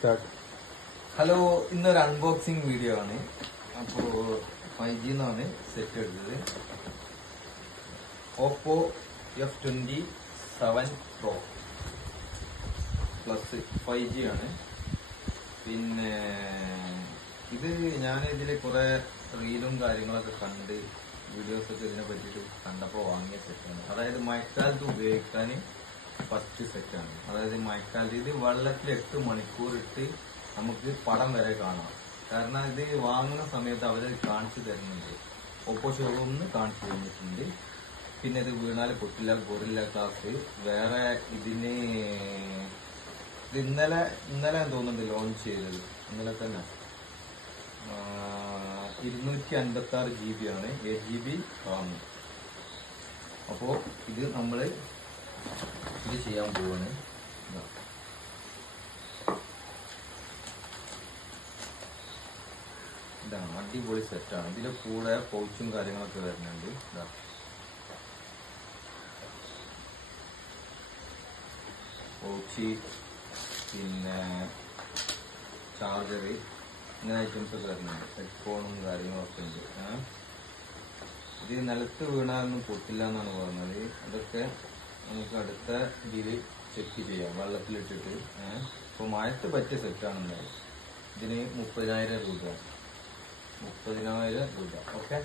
Start. Hello, ഇന്നൊരു unboxing video ആണ്. അപ്പോൾ 5G എന്നാണ് സെറ്റ് എടുത്തത്. Oppo F27 Pro plus 5G ആണ്. പിന്നെ ഇത് ഞാൻ ഇതിൽ കുറെ റീലും കാര്യങ്ങളൊക്കെ കണ്ട് വീഡിയോസൊക്കെ ഇതിനെ പറ്റിയിട്ട് കണ്ടപ്പോൾ വാങ്ങിയ സെറ്റാണ്. അതായത് മഴക്കാലത്ത് ഉപയോഗിക്കാൻ ഫസ്റ്റ് സെറ്റാണ്. അതായത് മഴക്കാലത്ത് ഇത് വെള്ളത്തിൽ 8 മണിക്കൂർ ഇട്ട് നമുക്ക് പടം വരെ കാണാം. കാരണം ഇത് വാങ്ങുന്ന സമയത്ത് അവർ കാണിച്ചു തരുന്നുണ്ട്. ഓപ്പോ ഷോറൂമിൽ നിന്ന് കാണിച്ചു തന്നിട്ടുണ്ട്. പിന്നെ ഇത് വീണാൽ പൊട്ടില്ല, ഗോറില്ല ഗ്ലാസ്. വേറെ ഇതിന് ഇത് ഇന്നലെ തോന്നുന്നുണ്ട് ലോഞ്ച് ചെയ്തത്. ഇന്നലെ തന്നെ 256 GB ആണ്, 8 GB റാം. അപ്പോൾ ഇത് നമ്മൾ ഇത് ചെയ്യാൻ പോവാണ്. ഇതാണ് അടിപൊളി സെറ്റാണ്. ഇതിന്റെ കൂടെ പൗച്ചും കാര്യങ്ങളൊക്കെ വരുന്നുണ്ട്. പൗച്ച്, പിന്നെ ചാർജർ, ഇങ്ങനെ ഐറ്റംസ് ഒക്കെ വരുന്നുണ്ട്. ഹെഡ്ഫോണും കാര്യങ്ങളൊക്കെ ഉണ്ട്. ഇത് നിലത്ത് വീണാലൊന്നും പൊട്ടില്ല എന്നാണ് പറഞ്ഞത്. അതൊക്കെ നമുക്ക് അടുത്ത ഇതിൽ ചെക്ക് ചെയ്യാം, വെള്ളത്തിലിട്ടിട്ട്. ഇപ്പോൾ മഴത്ത് പറ്റിയ സെറ്റാണെന്നാണ്. ഇതിന് 30,000 രൂപ. 30,000 രൂപ. ഓക്കെ.